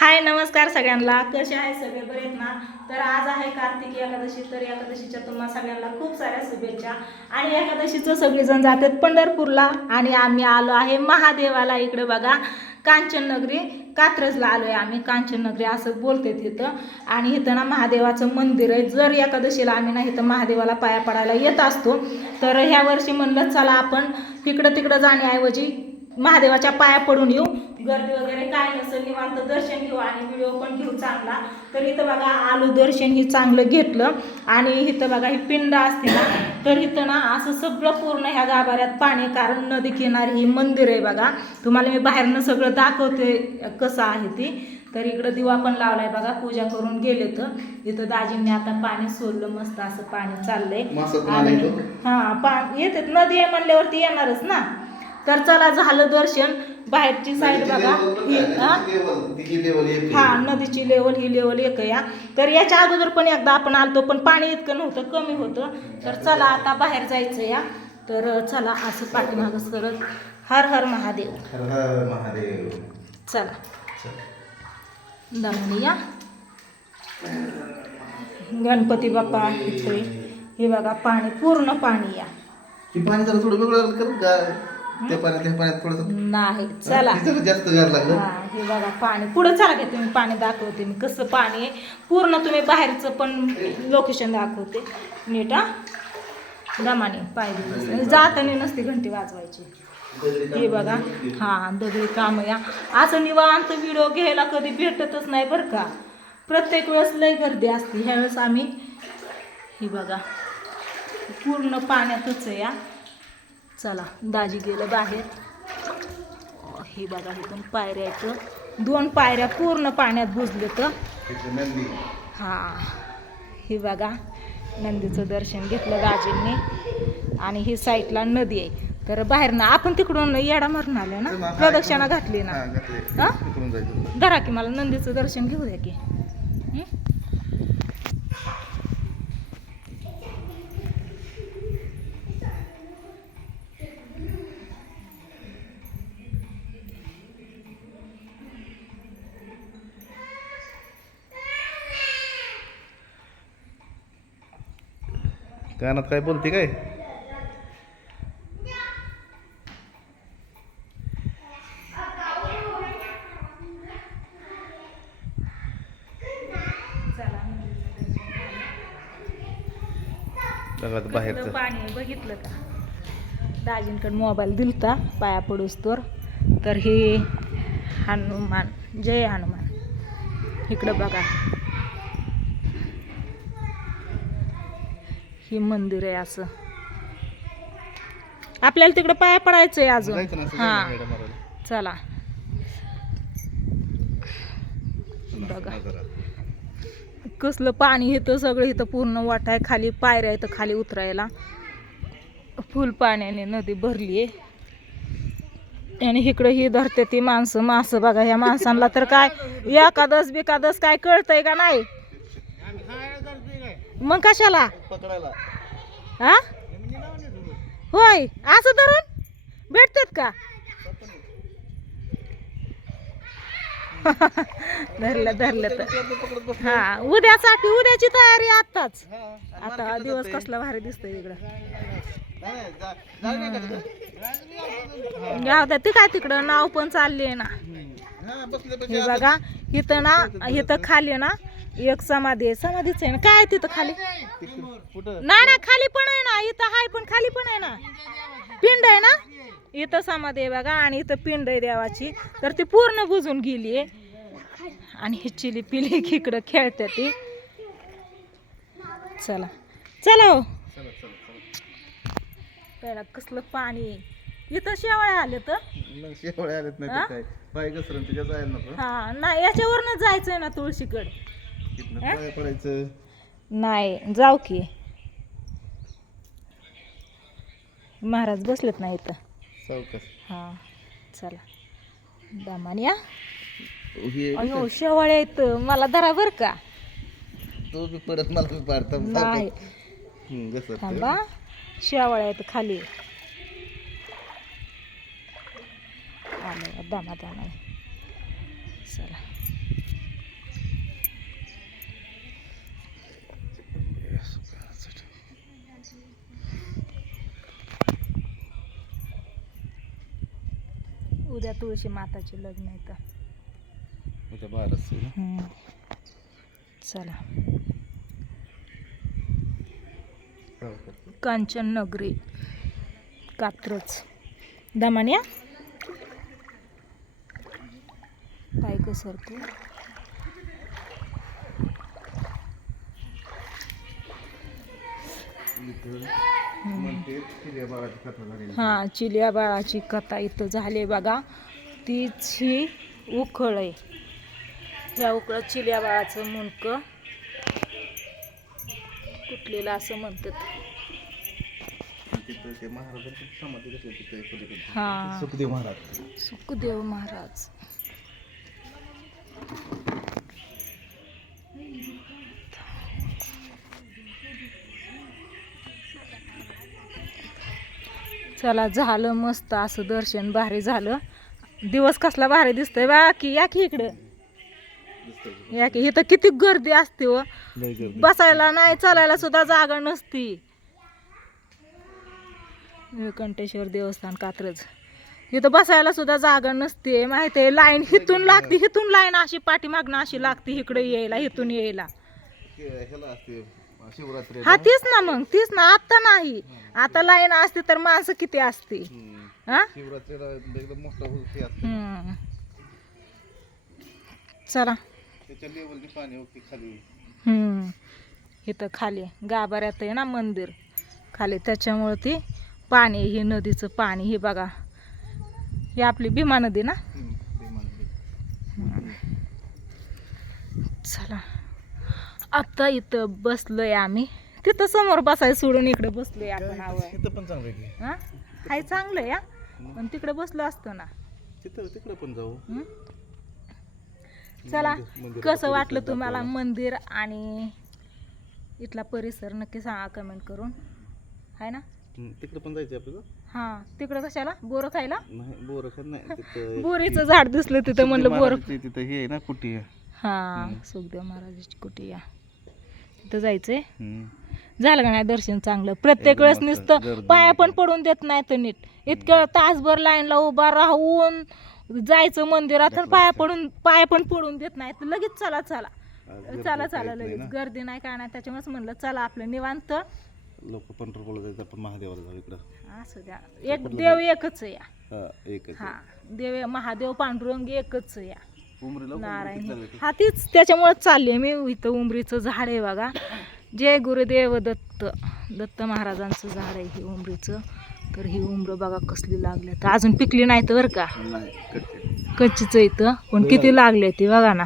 हाय नमस्कार सगळ्यांना, कसे आहे सगळे, बरे आहेत ना? तर आज आहे कार्तिकी एकादशी. तर एकादशीच्या तुम्हाला सगळ्यांना खूप साऱ्या शुभेच्छा. आणि एकादशीचं सगळेजण जातात पंढरपूरला आणि आम्ही आलो आहे महादेवाला. इकडे बघा कांचननगरी कात्रजला आलो आहे आम्ही. कांचननगरी असं बोलते तिथं. आणि इथं ना महादेवाचं मंदिर आहे. जर एकादशीला आम्ही ना इथं महादेवाला पाया पडायला येत असतो. तर ह्या वर्षी म्हणलं चला आपण इकडं तिकडं जाण्याऐवजी महादेवाच्या पाया पडून येऊ. गर्दी वगैरे काय नसेल, निवांत दर्शन घेऊ आणि व्हिडिओ पण घेऊ चांगला. तर इथं बघा आलो, दर्शन ही चांगलं घेतलं. आणि इथं बघा ही पिंड असते ना, तर इथं ना असं सगळं पूर्ण ह्या गाभाऱ्यात पाणी, कारण नदी किनारी ही मंदिर आहे बघा. तुम्हाला मी बाहेरनं सगळं दाखवते कसं आहे ती. तर इकडं दिवा पण लावलाय बघा, पूजा करून गेले. तर इथं दाजींनी आता पाणी सोडलं, मस्त असं पाणी चाललंय. येतात, नदी आहे म्हणल्यावरती येणारच ना. तर चला झालं दर्शन. बाहेरची साईड बघा हा नदीची लेवल ही लेवल एक या. तर याच्या अगोदर पण एकदा आपण आलतो, पण पाणी इतकं नव्हतं, कमी होतं. तर चला आता बाहेर जायचं या. तर चला असं पाठीमागं सरत हर हर महादेव, हर हर महादेव. चला दमणी या. गणपती बाप्पा इथे हे बघा, पाणी पूर्ण पाणी या. ही पाणी जरा थोडं वेगळं करू का? त्या पाण्यात थोडंसं नाही, चला जास्त गार लागलं. हे बघा पाणी पुढे चला घे, तुम्ही पाणी दाखवते मी कसं पाणी आहे पूर्ण. तुम्ही बाहेरचं पण लोकेशन दाखवते नीट. दमाने पाय जाताना नसते घंटी वाजवायची. हे बघा हा दगडी काम या. असं निवांत व्हिडिओ घ्यायला कधी भेटतच नाही बरं का. प्रत्येक वेळेस लय गर्दी असते. ह्यावेळेस आम्ही हे बघा पूर्ण पाण्यातच या. चला दाजी गेलं बाहेर. हे बघा इथून पायऱ्या आहेत, 2 पायऱ्या पूर्ण पाण्यात बुजले. तर हा हे बघा नंदीचं दर्शन घेतलं दाजींनी. आणि ही साईडला नदी आहे. तर बाहेर ना आपण तिकडून येडा मारून आलो ना, प्रदक्षिणा घातली ना. हा धरा की मला नंदीचं दर्शन घेऊ द्या की. कानात काय बोलते काय? बाहेरचं पाणी बघितलं का? दाजींकडे मोबाईल दिलता पाया पडूस तर हे हनुमान, जय हनुमान. इकडं बघा हे मंदिर आहे. असं आपल्याला तिकडं पाया पडायचंय अजून. हा चला बघा कसलं पाणी इथं, सगळं इथं पूर्ण वाटाय. खाली पायऱ्या इथं खाली उतरायला, फुल पाण्याने नदी भरली आहे. आणि इकडं ही धरते ती माणसं बघा. ह्या माणसांना तर काय एकादश बिकादश काय कळतंय का नाही? मग कशाला पकडायला हा होय, असं धरून भेटतात का? धरलं तर हा उद्यासाठी, उद्याची तयारी आताच. आता दिवस कसला भारी दिसतोय इकडं. जाऊ द्या, ते काय तिकडं नाव पण चालली आहे ना. हे बघा इथं ना, इथं खाली ना एक समाधी आहे. समाधीच आहे ना काय तिथं खाली? नाही ना खाली पण आहे ना, इथं हाय पण खाली पण आहे ना. पिंड आहे ना इथं, समाधी आहे बघा. आणि इथं पिंड आहे देवाची. तर ती पूर्ण बुजून गेली आहे. आणि ही चिली पिली इकडं खेळते ती. चला चला हो. पहिला कसलं पाणी इथं. शेवाळ्या आले तर शेवळे आलेत नाही काय पाय घसरून तुझ्या जायला नको. हा नाही, याच्यावरनं जायचंय ना तुळशीकड. पाय पडायचं नाही जाऊ की. महाराज बसलेत ना इथं सावकाश. हा चला दामान या. अयो शेवाळ्या आहेत, मला धरा बर का. तो बी पडत मला बी पाडता नाही थांबा, शेवाळ्या आहेत खाली. आलं दमा दमा. चला उद्या तुळशी माताचे लग्न आहे तर उद्या 12 चला कांचन नगरी कात्रज दमान्या काय कसरतो हा चिल्या बाळाची कथा इथं झाली बघा. तीच ही उखळ आहे. ह्या उखळात चिल्या बाळाचं मुंडकं कुठलेलं असं म्हणतात. हा सुखदेव महाराज. सुखदेव महाराज. चला झालं मस्त असं दर्शन भारी झालं. दिवस कसला भारी दिसतोय बा की या की इकडं या की इथं किती गर्दी असते व बसायला नाही चालायला सुद्धा जागा नसती. निळकंठेश्वर देवस्थान कात्रज इथं बसायला सुद्धा जागा नसते माहिती आहे. लाईन हिथून लागते हिथून लाईन अशी पाठीमागणं अशी लागते इकडे यायला हिथून यायला. हा तीच ना मग तीच ना. आता नाही आता लाईन असते तर माणसं किती असते. हा चला इथं खाली गाभाऱ्यात आहे ना मंदिर खाली त्याच्यामुळे ती पाणी ही नदीचं पाणी हे बघा. ही आपली भीमा नदी ना. चला आता इथं बसलोय आम्ही. तिथं समोर बसाय सोडून इकडे बसलोय आपण. हाय चांगलं या पण तिकडे बसलो असतो ना. तिकडे पण जाऊ. चला कसं वाटलं तुम्हाला मंदिर आणि इथला परिसर नक्की सांगा कमेंट करून. हाय ना तिकडे पण जायचं आपल्याला. हा तिकडे कशाला बोरं खायला. नाही बोरं खात नाही. बोरीचं झाड दिसलं तिथं म्हणलं बोर. तिथं हे आहे ना कुटी. हा सुखदेव महाराजाची कुटी या तिथं जायचंय. झालं का नाही दर्शन चांगलं. प्रत्येक वेळेस नुसतं पाया पण पडून देत नाही तर नीट. इतकं तासभर लाईनला उभा राहून जायचं मंदिरात तर पाया पण पडून देत नाही तर लगेच चला चला चला चला लगेच. गर्दी नाही काय नाही त्याच्यामुळेच म्हणलं चला आपलं निवांत. लोक पंढरपूरला जायचं आपण महादेवाला जाऊ इकडं. असं द्या एक देव एकच आहे या. एकच. हा देव महादेव पांडुरंग एकच आहे या. उमरीला नारायण हा तीच त्याच्यामुळेच चालली मी. इथं उमरीचं झाड आहे बघा. जय गुरुदेव दत्त दत्त महाराजांचं झाड आहे हे उमरीचं. तर ही उमरं बघा कसली लागले तर अजून पिकली नाही तर बरं का. कच्चीच इथं पण किती लागले ते बघा ना.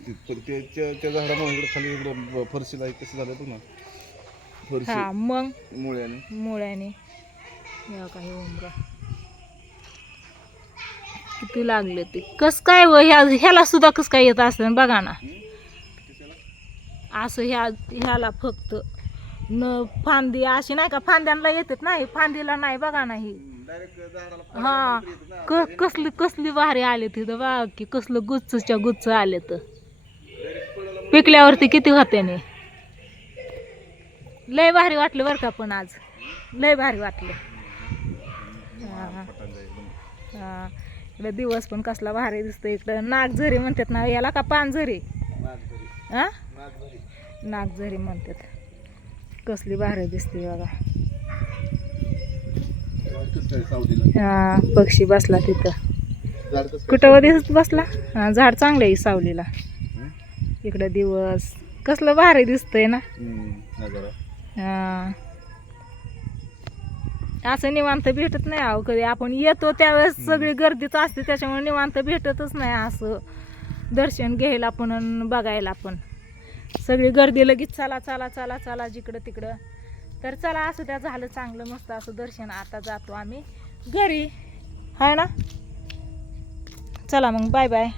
त्या झाडामुळे खाली इकडं फरशीला कसं झालं बघ ना. हा मग मुळ्याने काही उमरा किती लागले ते. कस काय व ह्याला सुद्धा कस काय येत असतं बघा ना. असं ह्याला फक्त न फांदी अशी नाही का फांद्यांना येतात नाही फांदीला नाही बघा नाही. हा कसली भारी आले तिथं बघा की कसलं गुच्छच्या गुच्छ आले तर पिकल्यावरती किती होते ने. लय भारी वाटलं बरं का पण आज लय भारी वाटलं. हा इकडे दिवस पण कसला भारी दिसतो. इकडं नागझरी म्हणतात ना याला का पानझरी. हा नागझरी म्हणतात. कसली भारी दिसते बघा. हा पक्षी बसला तिथं कुठं दिसत बसला. हा झाड चांगलं आहे सावलीला. इकडं दिवस कसलं भारी दिसतंय ना. हा असं निवांत भेटत नाही अहो कधी. आपण येतो त्यावेळेस सगळी गर्दीच असते त्याच्यामुळे निवांत भेटतच नाही असं दर्शन घ्यायला पण आणि बघायला पण. सगळी गर्दी लगेच चला चला चला चला जिकडं तिकडं. तर चला असं त्या झालं चांगलं मस्त असं दर्शन. आता जातो आम्ही घरी हाय ना. चला मग बाय बाय.